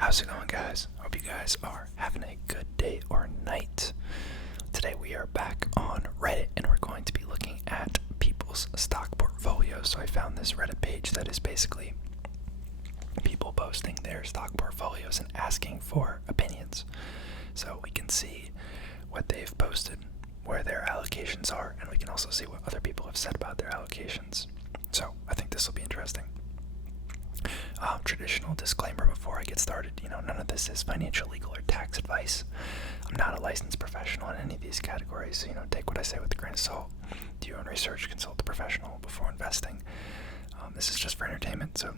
How's it going, guys? Hope you guys are having a good day or night. Today we are back on Reddit and we're going to be looking at people's stock portfolios. So I found this Reddit page that is basically people posting their stock portfolios and asking for opinions. So we can see what they've posted, where their allocations are, and we can also see what other people have said about their allocations. So I think this will be interesting. Traditional disclaimer before I get started, none of this is financial, legal, or tax advice. I'm not a licensed professional in any of these categories, so, take what I say with a grain of salt. Do your own research, consult a professional before investing. This is just for entertainment, so,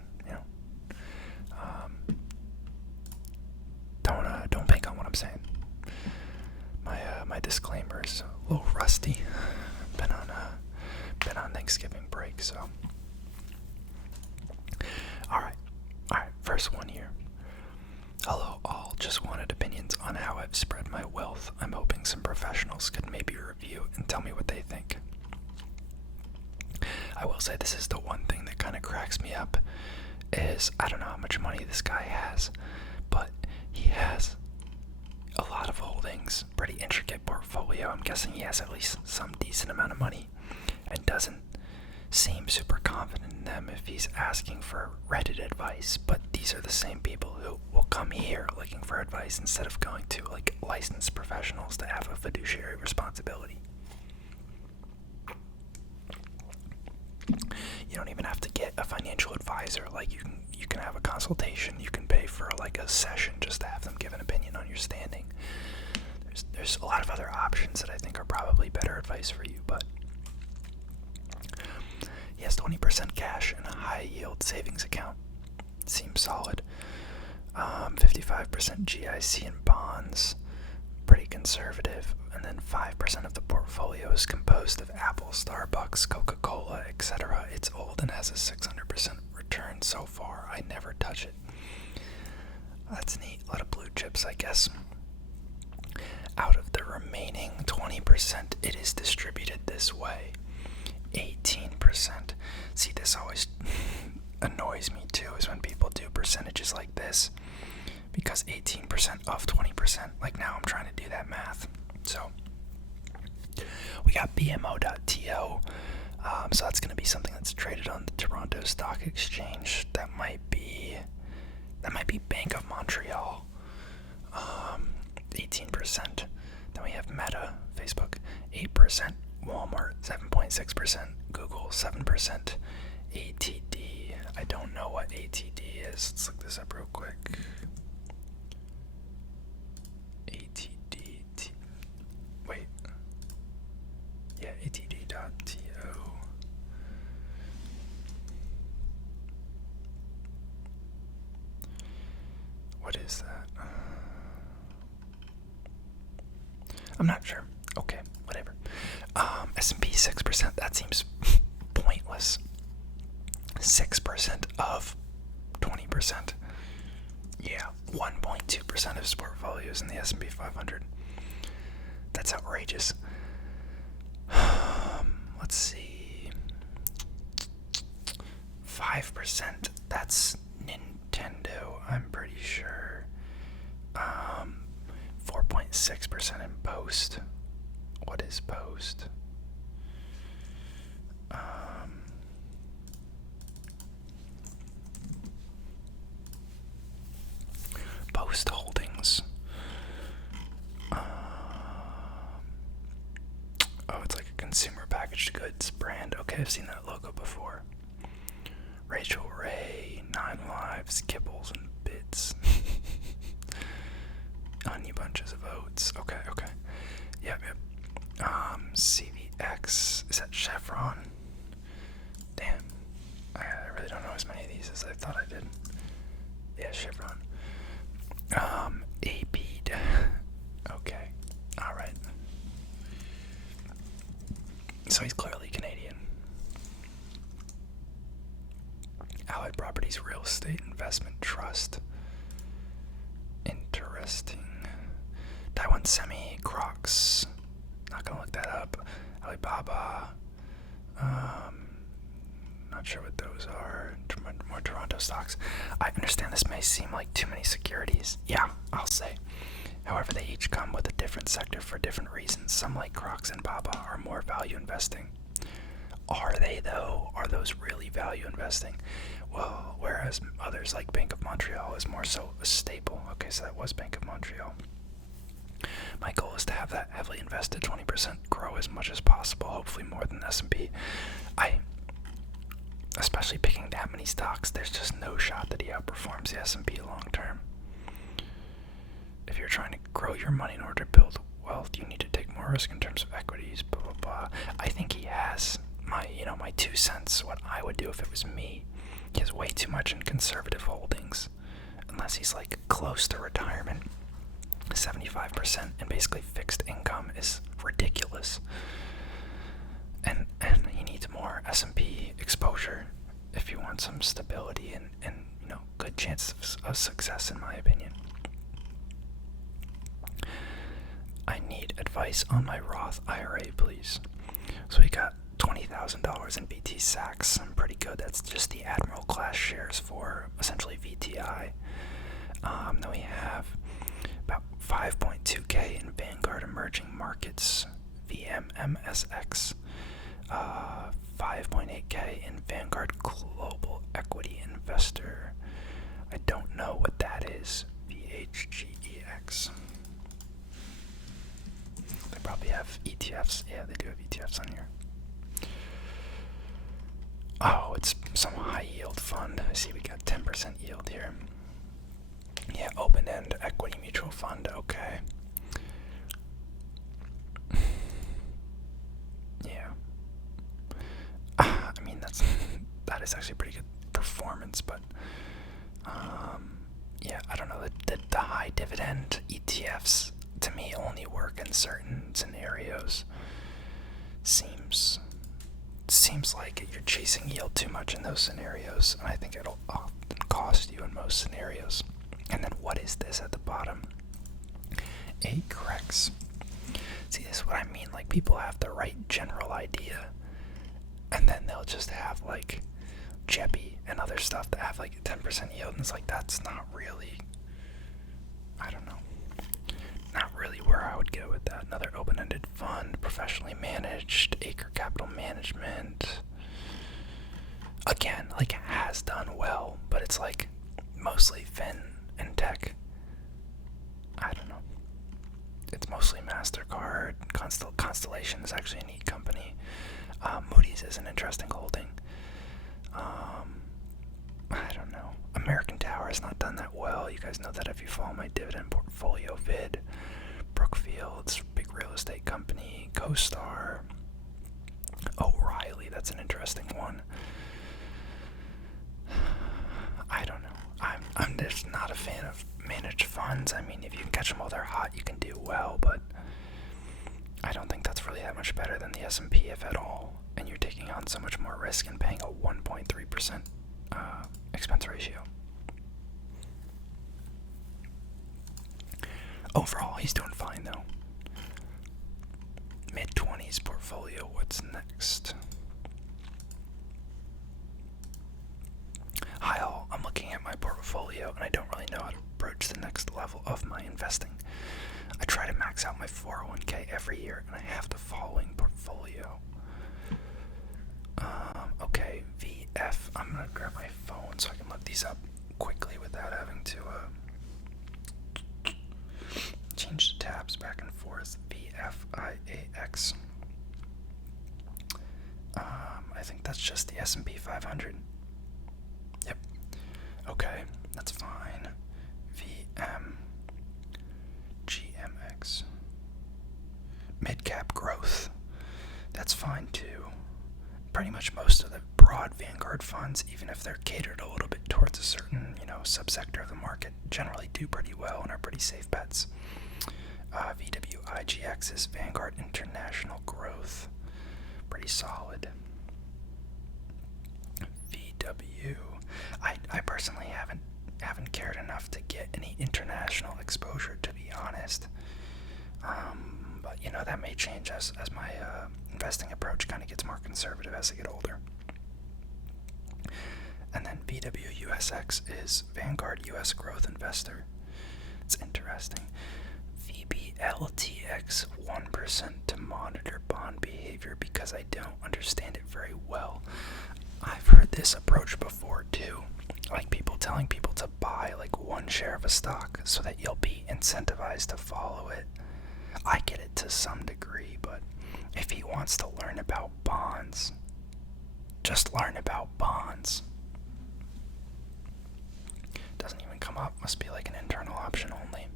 don't bank on what I'm saying. My disclaimer is a little rusty. Been on Thanksgiving break, so. Alright, first one here. Hello all, just wanted opinions on how I've spread my wealth. I'm hoping some professionals could maybe review and tell me what they think. I will say this is the one thing that kind of cracks me up, is I don't know how much money this guy has, but he has a lot of holdings, pretty intricate portfolio. I'm guessing he has at least some decent amount of money, and doesn't seem super confident in them if he's asking for Reddit advice. But these are the same people who will come here looking for advice instead of going to licensed professionals to have a fiduciary responsibility. You don't even have to get a financial advisor. You can have a consultation. You can pay for a session just to have them give an opinion on your standing. There's a lot of other options that I think are probably better advice for you, but he has 20% cash in a high-yield savings account. Seems solid. 55% GIC in bonds. Pretty conservative. And then 5% of the portfolio is composed of Apple, Starbucks, Coca-Cola, etc. It's old and has a 600% return so far. I never touch it. That's neat. A lot of blue chips, I guess. Out of the remaining 20%, it is distributed this way. 18%. See, this always annoys me too, is when people do percentages like this, because 18% of 20%, now I'm trying to do that math. So we got BMO.to, so that's going to be something that's traded on the Toronto Stock Exchange. That might be Bank of Montreal. 18%. Then we have Meta, Facebook, 8%. Walmart, 7.6%, Google, 7%, ATD, I don't know what ATD is, let's look this up real quick. ATD.to. What is that? I'm not sure. Okay, whatever. S&P 6%, that seems pointless. 6% of 20%. Yeah, 1.2% of his portfolio is in the S&P 500. That's outrageous. Let's see. 5%, that's Nintendo, I'm pretty sure. 4.6% in Post. What is Post? Post Holdings. It's like a consumer packaged goods brand. Okay, I've seen that logo before. Rachel Ray, 9 Lives, Kibbles and Bits. Honey Bunches of Oats. Okay. Yep. CVX. Is that Chevron? Damn. I really don't know as many of these as I thought I did. Yeah, Chevron. AP'd. Okay. Alright. So he's clearly Canadian. Allied Properties Real Estate Investment Trust. Interesting. Taiwan Semi, Crocs. Not gonna look that up. Alibaba. Not sure what those are. More Toronto stocks. I understand this may seem like too many securities. Yeah, I'll say. However, they each come with a different sector for different reasons. Some, like Crocs and Baba, are more value investing. Are they, though? Are those really value investing? Well, whereas others like Bank of Montreal is more so a staple. Okay, so that was Bank of Montreal. My goal is to have that heavily invested 20% grow as much as possible, hopefully more than the S&P. Especially picking that many stocks, there's just no shot that he outperforms the S&P long term. If you're trying to grow your money in order to build wealth, you need to take more risk in terms of equities, blah, blah, blah. I think he has my 2 cents, what I would do if it was me. He has way too much in conservative holdings, unless he's like close to retirement. 75% in basically fixed income is ridiculous. And he needs more S&P exposure if you want some stability and good chances of success, in my opinion. I need advice on my Roth IRA, please. So we got $20,000 in BT Sachs. I'm pretty good. That's just the Admiral class shares for essentially VTI. Then we have about 5.2K in Vanguard Emerging Markets, VMMSX. 5.8K in Vanguard Global Equity Investor. I don't know what that is. VHGEX. They probably have ETFs. Yeah, they do have ETFs on here. Oh, it's some high yield fund. I see we got 10% yield here. Yeah, open-end equity mutual fund. Okay. Yeah. I mean, that is actually pretty good performance, but yeah, I don't know. The high dividend ETFs to me only work in certain scenarios. Seems like you're chasing yield too much in those scenarios, and I think it'll often cost you in most scenarios. And then what is this at the bottom? ACREX. See, this is what I mean. Like, people have the right general idea, and then they'll just have like JEPI and other stuff that have like 10% yield, and it's like, that's not really, I don't know, not really where I would go with that. Another open-ended fund, professionally managed, Acre Capital Management. Again, like, has done well, but it's like mostly fin and tech. I don't know. It's mostly MasterCard. Constellation is actually a neat company. Moody's is an interesting holding. I don't know. American Tower has not done that well. You guys know that if you follow my dividend portfolio vid. Brookfield's big real estate company. CoStar. O'Reilly, that's an interesting one. I don't know. I'm just not a fan of managed funds. I mean, if you can catch them while they're hot, you can do well, but I don't think that's really that much better than the S&P, if at all. And you're taking on so much more risk and paying a 1.3% expense ratio. Overall, he's doing fine, though. Mid-20s portfolio, what's next? Hi all, I'm looking at my portfolio and I don't really know how to approach the next level of my investing. I try to max out my 401k every year and I have the following portfolio. Okay, VF, I'm gonna grab my phone so I can look these up quickly without having to change the tabs back and forth. VFIAX. I think that's just the S&P 500. Yep. Okay, that's fine. VMGMX. Mid-cap growth. That's fine too. Pretty much most of the broad Vanguard funds, even if they're catered a little bit towards a certain, subsector of the market, generally do pretty well and are pretty safe bets. VWIGX is Vanguard International Growth. Pretty solid. VW. I personally haven't cared enough to get any international exposure, to be honest. But that may change as my investing approach kind of gets more conservative as I get older. And then VWUSX is Vanguard US Growth Investor. It's interesting. VBLTX 1% to monitor bond behavior because I don't understand it very well. I've heard this approach before too. Like people telling people to buy like one share of a stock so that you'll be incentivized to follow it. I get it to some degree, but if he wants to learn about bonds, just learn about bonds. Doesn't even come up. Must be like an internal option only.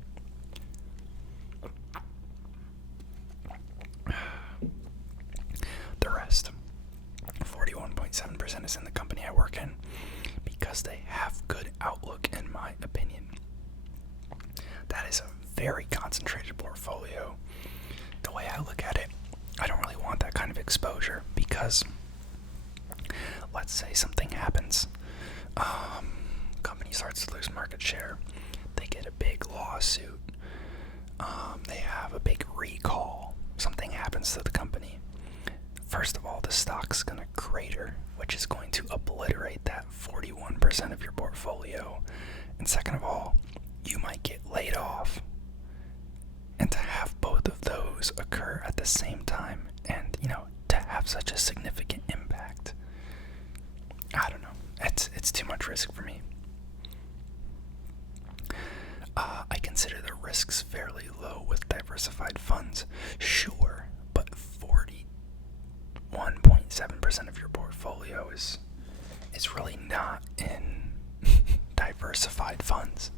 The rest, 41.7% is in the company I work in because they have good outlook, in my opinion. That is a very concentrated portfolio. The way I look at it, I don't really want that kind of exposure because let's say something happens. Company starts to lose market share. They get a big lawsuit. They have a big recall. Something happens to the company. First of all, the stock's going to crater, which is going to obliterate that 41% of your portfolio. And second of all, you might get laid off. And to have both of those occur at the same time and, to have such a significant impact, I don't know. It's too much risk for me. I consider the risks fairly low with diversified funds. Sure, but 41.7% of your portfolio is really not in diversified funds.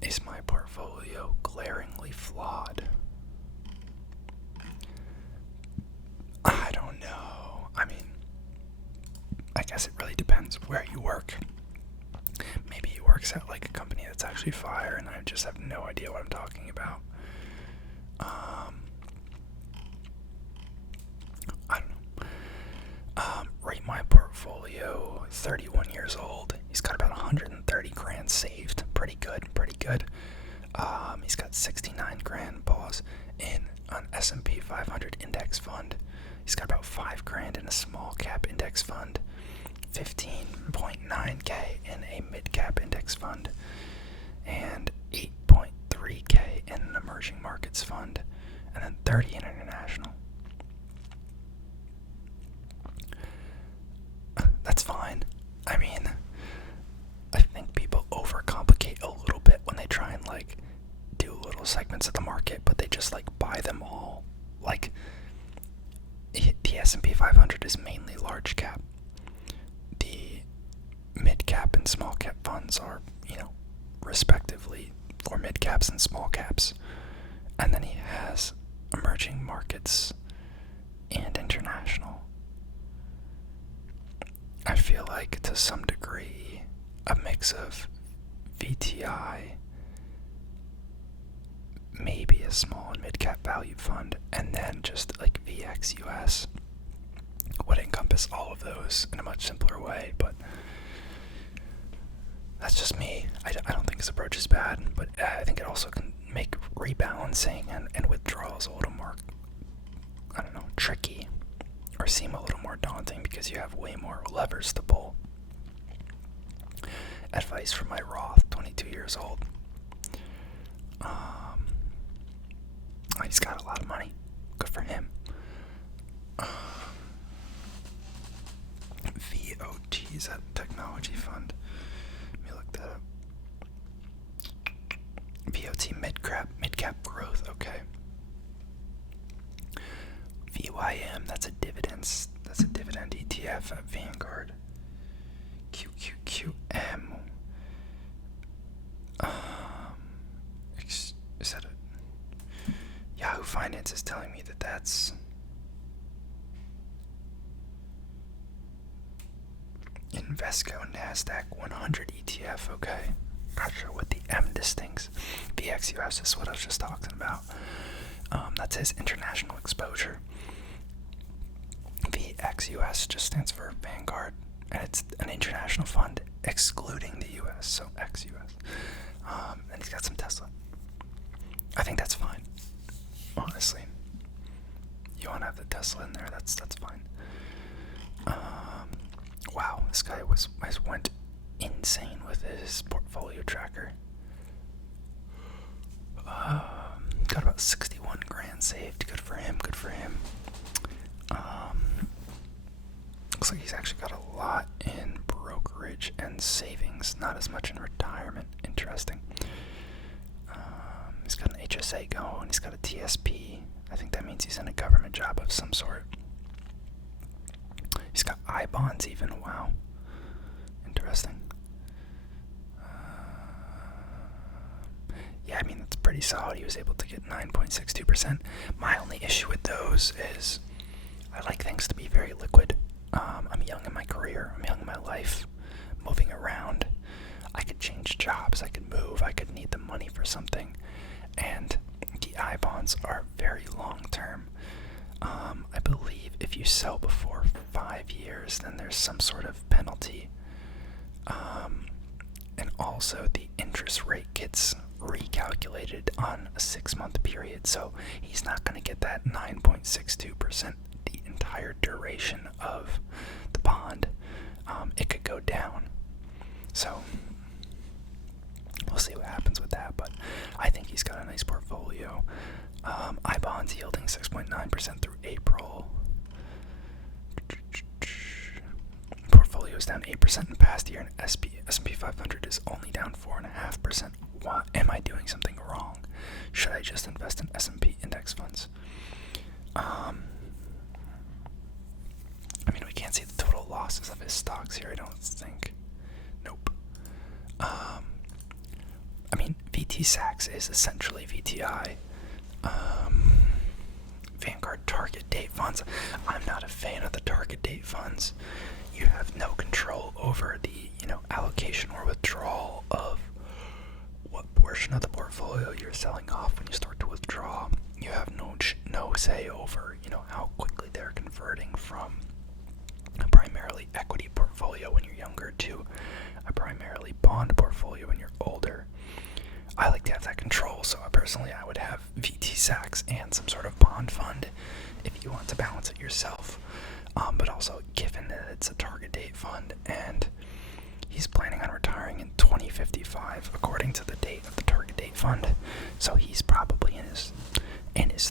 Is my portfolio glaringly flawed? I don't know. I mean, I guess it really depends where you work. Maybe he works at like a company that's actually fire and I just have no idea what I'm talking about. I don't know. Rate my portfolio, 31 years old. He's got about 130 grand saved. Pretty good. He's got 69 grand pause in an S&P 500 index fund. He's got about 5 grand in a small cap index fund, 15.9k in a mid cap index fund, and 8.3k in an emerging markets fund, and then 30 in international. That's fine. I mean, I think people overcomplicate a little bit when they try and like do little segments of the market, but they just like buy them all. Like the S&P 500 is mainly large cap. The mid cap and small cap funds are, respectively for mid caps and small caps. And then he has emerging markets and international. I feel like to some degree a mix of VTI, maybe a small and mid-cap value fund, and then just like VXUS would encompass all of those in a much simpler way, but that's just me. I don't think his approach is bad, but I think it also can make rebalancing and withdrawals a little more, tricky, or seem a little more daunting because you have way more levers to pull. Advice from my Roth, 22 years old. He's got a lot of money. Good for him. VOT, is that technology fund? Let me look that up. VOT mid-cap growth, okay. VYM, that's a dividend ETF at Vanguard. QQQM. Is that a Yahoo Finance is telling me that that's Invesco NASDAQ 100 ETF, okay. Not sure what the M distincts. VXUS is what I was just talking about. That says international exposure. VXUS just stands for Vanguard, and it's an international fund excluding the US, so XUS. And he's got some Tesla. I think that's fine, honestly. you want to have the Tesla in there. That's fine. Wow, this guy has went insane with his portfolio tracker. Got about 61 grand saved. Good for him. Good for him. Looks like he's actually got a lot in brokerage and savings, not as much in retirement. Interesting. He's got an HSA going. He's got a TSP. I think that means he's in a government job of some sort. He's got I-bonds even. Wow. Interesting. Yeah, I mean, that's pretty solid. He was able to get 9.62%. My only issue with those is I like things to be very liquid. I'm young in my career. I'm young in my life. Moving around. I could change jobs. I could move. I could need the money for something. And the I-bonds are very long term. I believe if you sell before 5 years, then there's some sort of penalty. And also the interest rate gets recalculated on a 6-month period, so he's not going to get that 9.62% the entire duration of the bond. It could go down, so we'll see what happens with that, but I think he's got a nice portfolio. I-bonds yielding 6.9% through April. Portfolio is down 8% in the past year, and S&P 500 is only down 4.5%. Why am I doing something wrong? Should I just invest in S&P index funds? I mean, we can't see the total losses of his stocks here, I don't think. Nope. I mean, VT Sachs is essentially VTI. Vanguard target date funds. I'm not a fan of the target date funds. You have no control over the, allocation or withdrawal of what portion of the portfolio you're selling off when you start to withdraw. You have no say over, how quickly they're converting from a primarily equity portfolio when you're younger to a primarily bond portfolio when you're older. I like to have that control, so personally I would have VT Sachs and some sort of bond fund if you want to balance it yourself. But also, given that it's a target date fund and he's planning on retiring in 2055 according to the date of the target date fund, so he's probably in his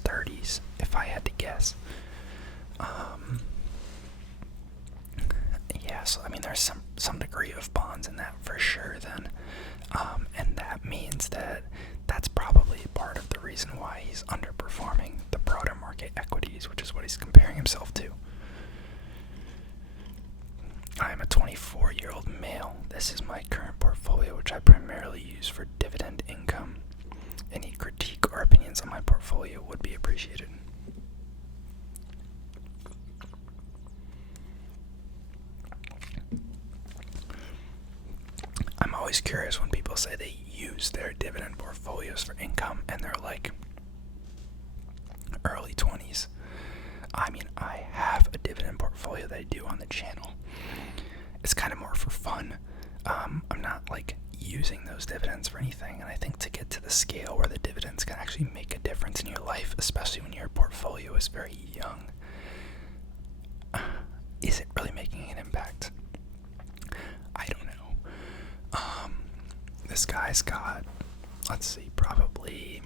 30s if I had to guess. Yeah, so I mean there's some degree of bonds in that for sure then. And that means that that's probably part of the reason why he's underperforming the broader market equities, which is what he's comparing himself to. I am a 24-year-old male. This is my current portfolio, which I primarily use for dividend income. Any critique or opinions on my portfolio would be appreciated. I'm always curious when people say they use their dividend portfolios for income and they're like early 20s. I mean, I have a dividend portfolio that I do on the channel. It's kind of more for fun. I'm not like using those dividends for anything, and I think to get to the scale where the dividends can actually make a difference in your life, especially when your portfolio is very young, is it really making an impact? I don't know. This guy's got, let's see, probably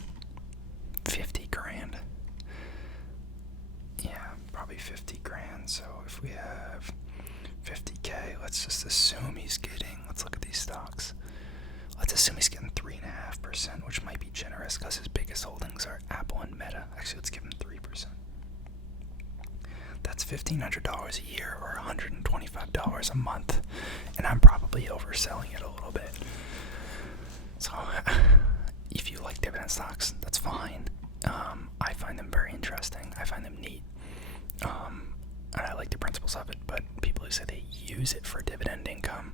50 grand. Yeah, probably 50 grand. So if we have 50K, let's just assume he's getting, let's look at these stocks. Let's assume he's getting 3.5%, which might be generous because his biggest holdings are Apple and Meta. Actually, let's give him 3%. That's $1,500 a year or $125 a month, and I'm probably overselling it a little bit. So, if you like dividend stocks, that's fine. I find them very interesting. I find them neat. And I like the principles of it, but people who say they use it for dividend income,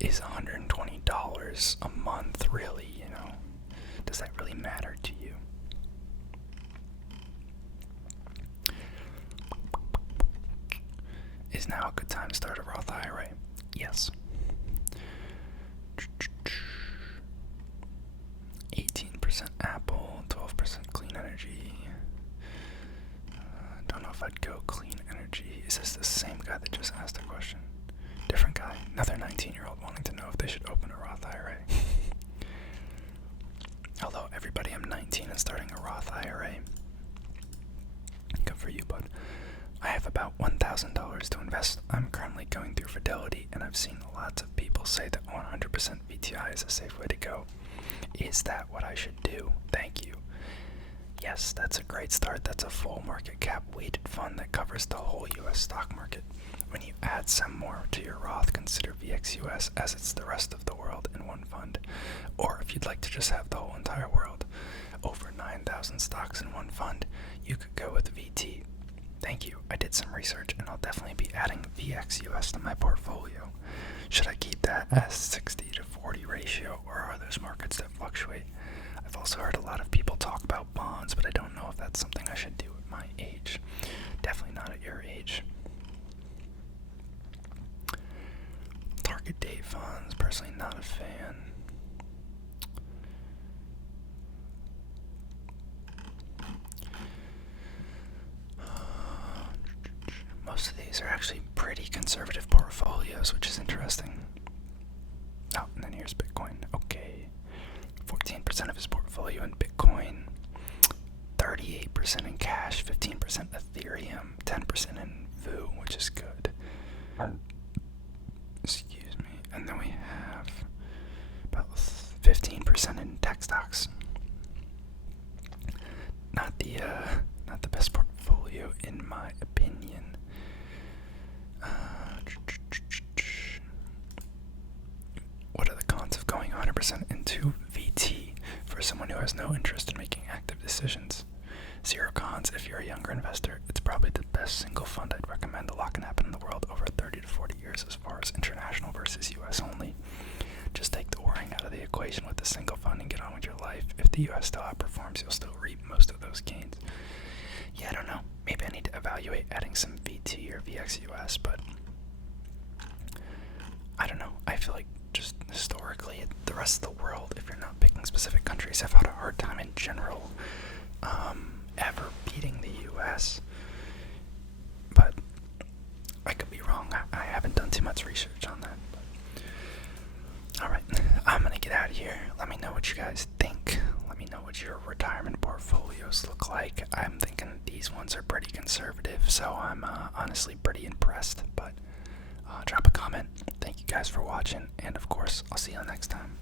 is $120 a month really, does that really matter to you? Is now a good time to start a Roth IRA? Yes. 18% Apple, 12% clean energy, Another 19-year-old wanting to know if they should open a Roth IRA. Although everybody, I'm 19 and starting a Roth IRA. Good for you, bud. I have about $1,000 to invest. I'm currently going through Fidelity, and I've seen lots of people say that 100% VTI is a safe way to go. Is that what I should do? Thank you. Yes, that's a great start. That's a full market cap weighted fund that covers the whole U.S. stock market. When you add some more to your Roth, consider VXUS, as it's the rest of the world in one fund. Or if you'd like to just have the whole entire world, over 9,000 stocks in one fund, you could go with VT. Thank you. I did some research, and I'll definitely be adding VXUS to my portfolio. Should I keep that as 60 to 40 ratio, or are those markets that fluctuate? I've also heard a lot of people talk about bonds, but I don't know if that's something I should do at my age. Definitely not at your age. Target date funds, personally not a fan. Most of these are actually pretty conservative portfolios, which is interesting. Oh, and then here's Bitcoin. Okay. 14% of his portfolio in Bitcoin, 38% in cash, 15% Ethereum, 10% in VU, which is good. Excuse me. And then we have about 15% in tech stocks. Not the best portfolio in my opinion. What are the cons of going 100% into VT for someone who has no interest in making active decisions? Zero cons. If you're a younger investor, it's probably the best single fund I'd recommend. A lot can happen in the world over 30 to 40 years as far as international versus US only. Just take the worrying out of the equation with the single fund and get on with your life. If the US still outperforms, you'll still reap most of those gains. Yeah, I don't know. Maybe I need to evaluate adding some VT or VXUS, but I don't know. I feel like just historically, the rest of the world, if you're not picking specific countries, have had a hard time in general ever beating the US. But I could be wrong. I haven't done too much research on that. But alright, I'm going to get out of here. Let me know what you guys think. Let me know what your retirement portfolios look like. I'm thinking these ones are pretty conservative, so I'm honestly pretty impressed. But drop a comment. Thank you guys for watching, and of course, I'll see you next time.